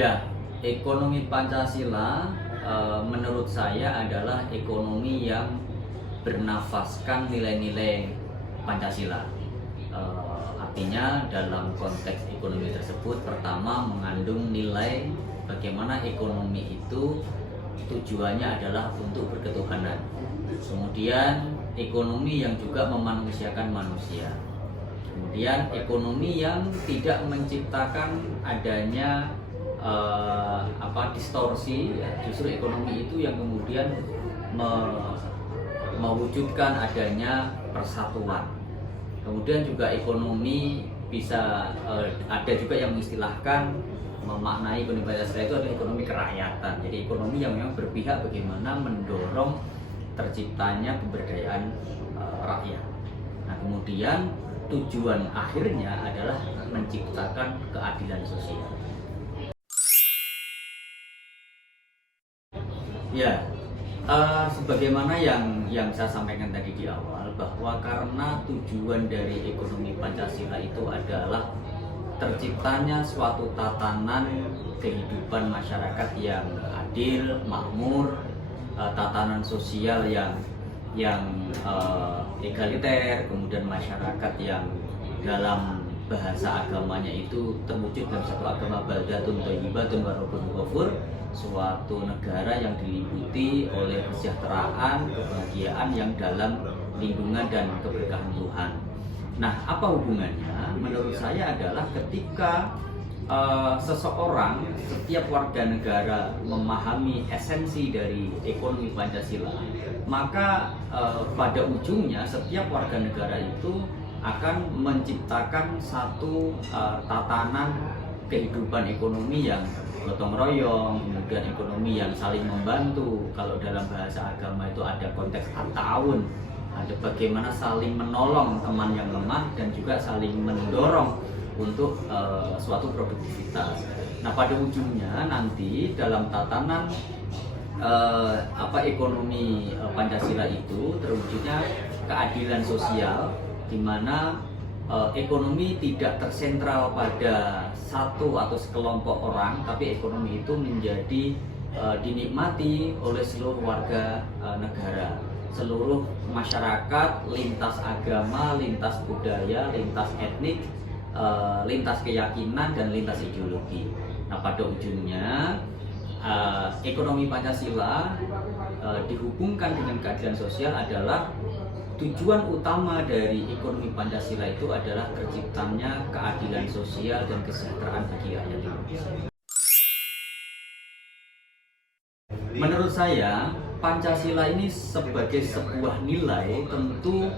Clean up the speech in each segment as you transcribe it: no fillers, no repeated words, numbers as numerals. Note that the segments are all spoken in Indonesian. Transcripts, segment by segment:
Ya, ekonomi Pancasila menurut saya adalah ekonomi yang bernafaskan nilai-nilai Pancasila. Artinya dalam konteks ekonomi tersebut pertama mengandung nilai bagaimana ekonomi itu tujuannya adalah untuk berketuhanan. Kemudian ekonomi yang juga memanusiakan manusia. Kemudian ekonomi yang tidak menciptakan adanya distorsi, justru ekonomi itu yang kemudian mewujudkan adanya persatuan. Kemudian juga ekonomi bisa ada juga yang mengistilahkan memaknai ekonomi Pancasila itu adalah ekonomi kerakyatan. Jadi ekonomi yang memang berpihak bagaimana mendorong terciptanya pemberdayaan rakyat. Nah, kemudian tujuan akhirnya adalah menciptakan keadilan sosial. Ya, sebagaimana yang saya sampaikan tadi di awal, bahwa karena tujuan dari ekonomi Pancasila itu adalah terciptanya suatu tatanan kehidupan masyarakat yang adil, makmur, tatanan sosial yang egaliter, kemudian masyarakat yang dalam bahasa agamanya itu terwujud dalam satu agama baldatun thayyibatun wa rabbun ghafur, suatu negara yang diliputi oleh kesejahteraan, kebahagiaan yang dalam lindungan dan keberkahan Tuhan. Nah, apa hubungannya? Menurut saya adalah ketika seseorang, setiap warga negara memahami esensi dari ekonomi Pancasila, maka pada ujungnya setiap warga negara itu akan menciptakan satu tatanan kehidupan ekonomi yang gotong royong, kemudian ekonomi yang saling membantu. Kalau dalam bahasa agama itu ada konteks at-ta'awun, ada bagaimana saling menolong teman yang lemah dan juga saling mendorong untuk suatu produktivitas. Nah, pada ujungnya nanti dalam tatanan ekonomi Pancasila itu terwujudnya keadilan sosial, di mana ekonomi tidak tersentral pada satu atau sekelompok orang, tapi ekonomi itu menjadi dinikmati oleh seluruh warga negara, seluruh masyarakat, lintas agama, lintas budaya, lintas etnik, lintas keyakinan, dan lintas ideologi. Nah, pada ujungnya ekonomi Pancasila dihubungkan dengan keadilan sosial adalah tujuan utama dari ekonomi Pancasila itu adalah terciptanya keadilan sosial dan kesejahteraan bagi rakyat Indonesia. Menurut saya, Pancasila ini sebagai sebuah nilai tentu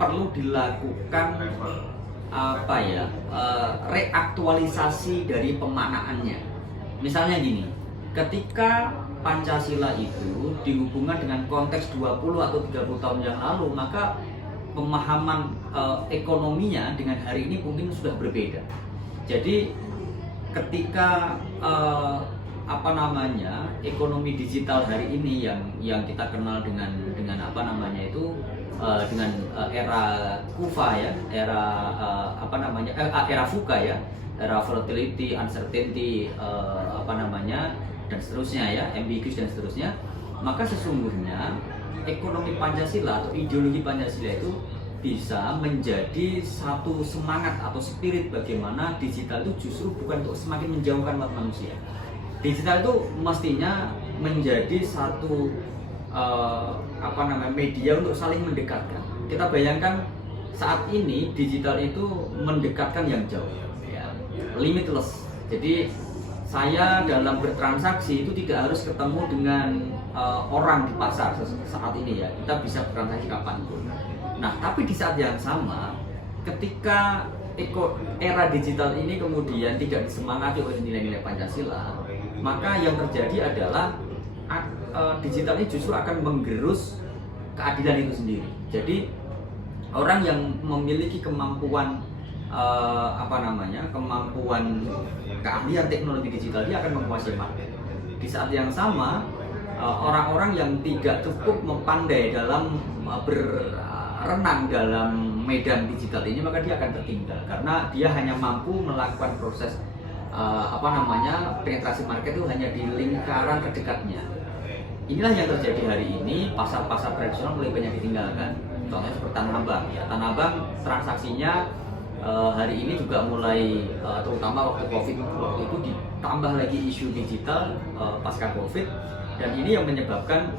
perlu dilakukan reaktualisasi dari pemaknaannya. Misalnya gini, ketika Pancasila itu dihubungkan dengan konteks 20 atau 30 tahun yang lalu, maka pemahaman ekonominya dengan hari ini mungkin sudah berbeda. Jadi ketika ekonomi digital hari ini yang kita kenal dengan era KUFA ya, era VUCA ya, era volatility, uncertainty, dan seterusnya ya, ambiguous dan seterusnya. Maka sesungguhnya ekonomi Pancasila atau ideologi Pancasila itu bisa menjadi satu semangat atau spirit bagaimana digital itu justru bukan untuk semakin menjauhkan umat manusia. Digital itu mestinya menjadi satu media untuk saling mendekatkan. Kita bayangkan saat ini digital itu mendekatkan yang jauh ya, limitless. Jadi saya dalam bertransaksi itu tidak harus ketemu dengan orang di pasar saat ini ya, kita bisa bertransaksi kapanpun. Nah, tapi di saat yang sama, ketika era digital ini kemudian tidak disemangati oleh nilai-nilai Pancasila, maka yang terjadi adalah digital ini justru akan menggerus keadilan itu sendiri. Jadi orang yang memiliki kemampuan kemampuan keahlian teknologi digital, dia akan menguasai market. Di saat yang sama, orang-orang yang tidak cukup pandai dalam berenang dalam medan digital ini, maka dia akan tertinggal karena dia hanya mampu melakukan proses penetrasi market itu hanya di lingkaran terdekatnya. Inilah yang terjadi hari ini, pasar-pasar tradisional mulai banyak ditinggalkan. Contohnya seperti Tanah Abang ya. Tanah Abang transaksinya hari ini juga mulai terutama waktu Covid itu ditambah lagi isu digital pasca Covid, dan ini yang menyebabkan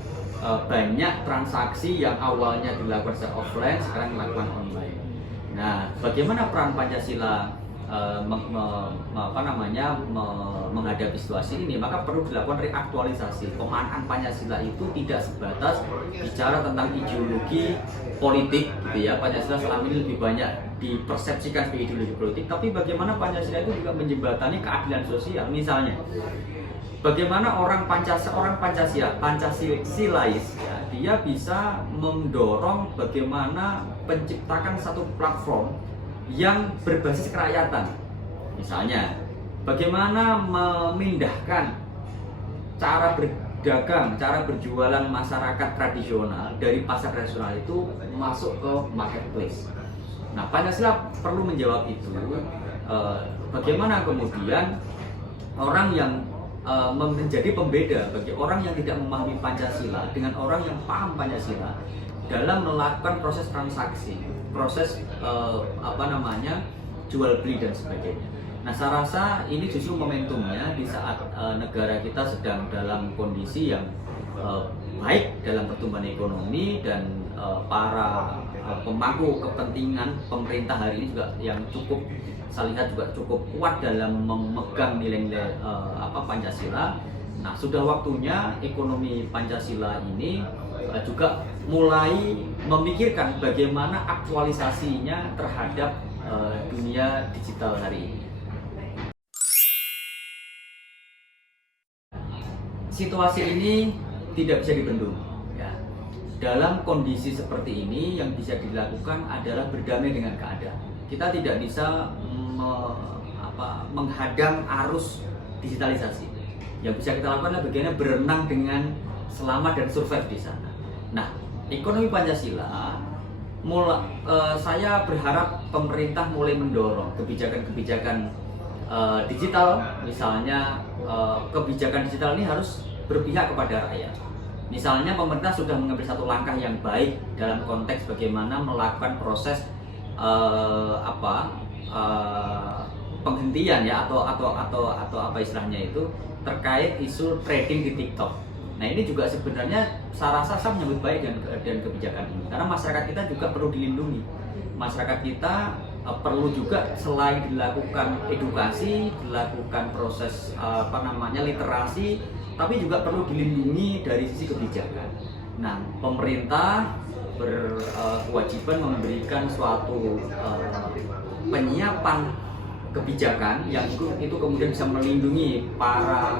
banyak transaksi yang awalnya dilakukan secara offline sekarang dilakukan online. Nah, bagaimana peran Pancasila menghadapi situasi ini? Maka perlu dilakukan reaktualisasi. Pemaknaan Pancasila itu tidak sebatas bicara tentang ideologi politik gitu ya. Pancasila selama ini lebih banyak dipersepsikan sebagai ideologi politik, tapi bagaimana Pancasila itu juga menjembatani keadilan sosial. Misalnya bagaimana Pancasilais ya, dia bisa mendorong bagaimana menciptakan satu platform yang berbasis kerakyatan. Misalnya bagaimana memindahkan cara berdagang, cara berjualan masyarakat tradisional dari pasar tradisional itu masuk ke marketplace. Nah, Pancasila perlu menjawab itu. Bagaimana kemudian orang yang menjadi pembeda bagi orang yang tidak memahami Pancasila dengan orang yang paham Pancasila dalam melakukan proses transaksi, proses jual beli dan sebagainya. Nah, saya rasa ini justru momentumnya di saat negara kita sedang dalam kondisi yang baik dalam pertumbuhan ekonomi, dan para pemangku kepentingan pemerintah hari ini juga yang saya lihat juga cukup kuat dalam memegang nilai-nilai Pancasila. Nah, sudah waktunya ekonomi Pancasila ini juga mulai memikirkan bagaimana aktualisasinya terhadap dunia digital hari ini. Situasi ini tidak bisa dibendung. Ya. Dalam kondisi seperti ini, yang bisa dilakukan adalah berdamai dengan keadaan. Kita tidak bisa menghadang arus digitalisasi. Yang bisa kita lakukan adalah bagaimana berenang dengan selamat dan survive di sana. Nah, ekonomi Pancasila, saya berharap pemerintah mulai mendorong kebijakan-kebijakan digital. Misalnya kebijakan digital ini harus berpihak kepada rakyat. Misalnya pemerintah sudah mengambil satu langkah yang baik dalam konteks bagaimana melakukan proses penghentian ya atau apa istilahnya itu terkait isu trading di TikTok. Nah, ini juga sebenarnya saya rasa saya menyambut baik dan kebijakan ini, karena masyarakat kita juga perlu dilindungi. Masyarakat kita perlu juga selain dilakukan edukasi, dilakukan proses literasi, tapi juga perlu dilindungi dari sisi kebijakan. Nah, pemerintah berkewajiban memberikan suatu penyiapan kebijakan yang itu kemudian bisa melindungi para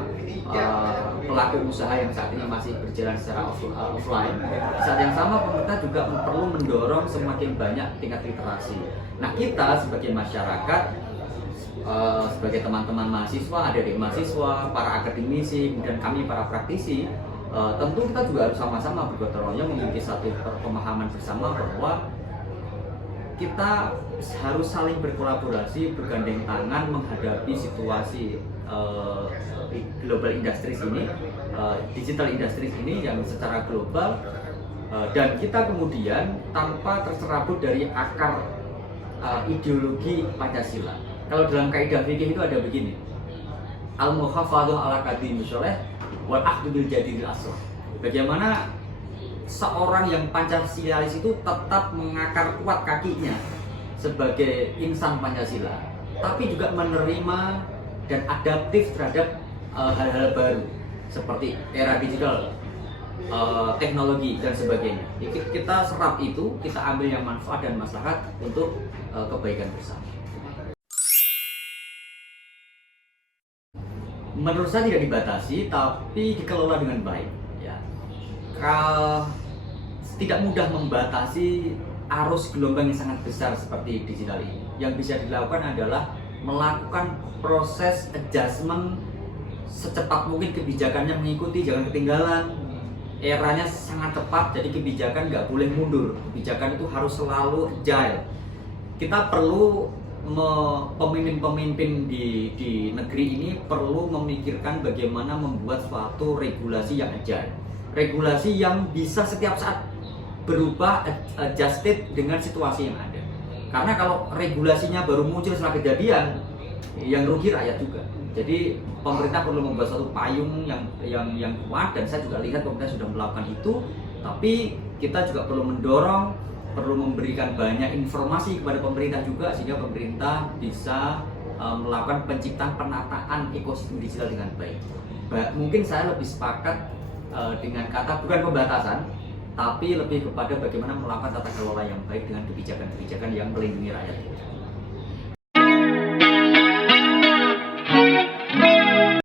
pelaku usaha yang saat ini masih berjalan secara offline. Saat yang sama, pemerintah juga perlu mendorong semakin banyak tingkat literasi. Nah, kita sebagai masyarakat, sebagai teman-teman mahasiswa, adik-adik mahasiswa, para akademisi, kemudian kami para praktisi, tentu kita juga harus sama-sama bergotong royong memiliki satu pemahaman bersama bahwa kita harus saling berkolaborasi, bergandeng tangan menghadapi situasi global industries ini, digital industries ini yang secara global, dan kita kemudian tanpa tercerabut dari akar ideologi Pancasila. Kalau dalam kaidah fikih itu ada begini, al-muhafadhah ala qadim syarih wal akhdu bil jadidil asl. Bagaimana seorang yang Pancasilalis itu tetap mengakar kuat kakinya sebagai insan Pancasila, tapi juga menerima dan adaptif terhadap hal-hal baru seperti era digital, teknologi dan sebagainya. Kita serap itu, kita ambil yang manfaat dan maslahat untuk kebaikan bersama. Menurut saya tidak dibatasi, tapi dikelola dengan baik. Ya. Tidak mudah membatasi arus gelombang yang sangat besar seperti digital ini. Yang bisa dilakukan adalah melakukan proses adjustment secepat mungkin, kebijakannya mengikuti, jangan ketinggalan. Eranya sangat cepat, jadi kebijakan nggak boleh mundur. Kebijakan itu harus selalu agile. kita perlu pemimpin-pemimpin di negeri ini perlu memikirkan bagaimana membuat suatu regulasi yang agile, regulasi yang bisa setiap saat berubah, adjusted dengan situasi yang ada. Karena kalau regulasinya baru muncul setelah kejadian, yang rugi rakyat juga. Jadi pemerintah perlu membuat suatu payung yang kuat, dan saya juga lihat pemerintah sudah melakukan itu. Tapi kita juga perlu mendorong, perlu memberikan banyak informasi kepada pemerintah juga, sehingga pemerintah bisa melakukan penciptaan penataan ekosistem digital dengan baik. Mungkin saya lebih sepakat dengan kata bukan pembatasan, tapi lebih kepada bagaimana melakukan tata kelola yang baik dengan kebijakan-kebijakan yang melindungi rakyat.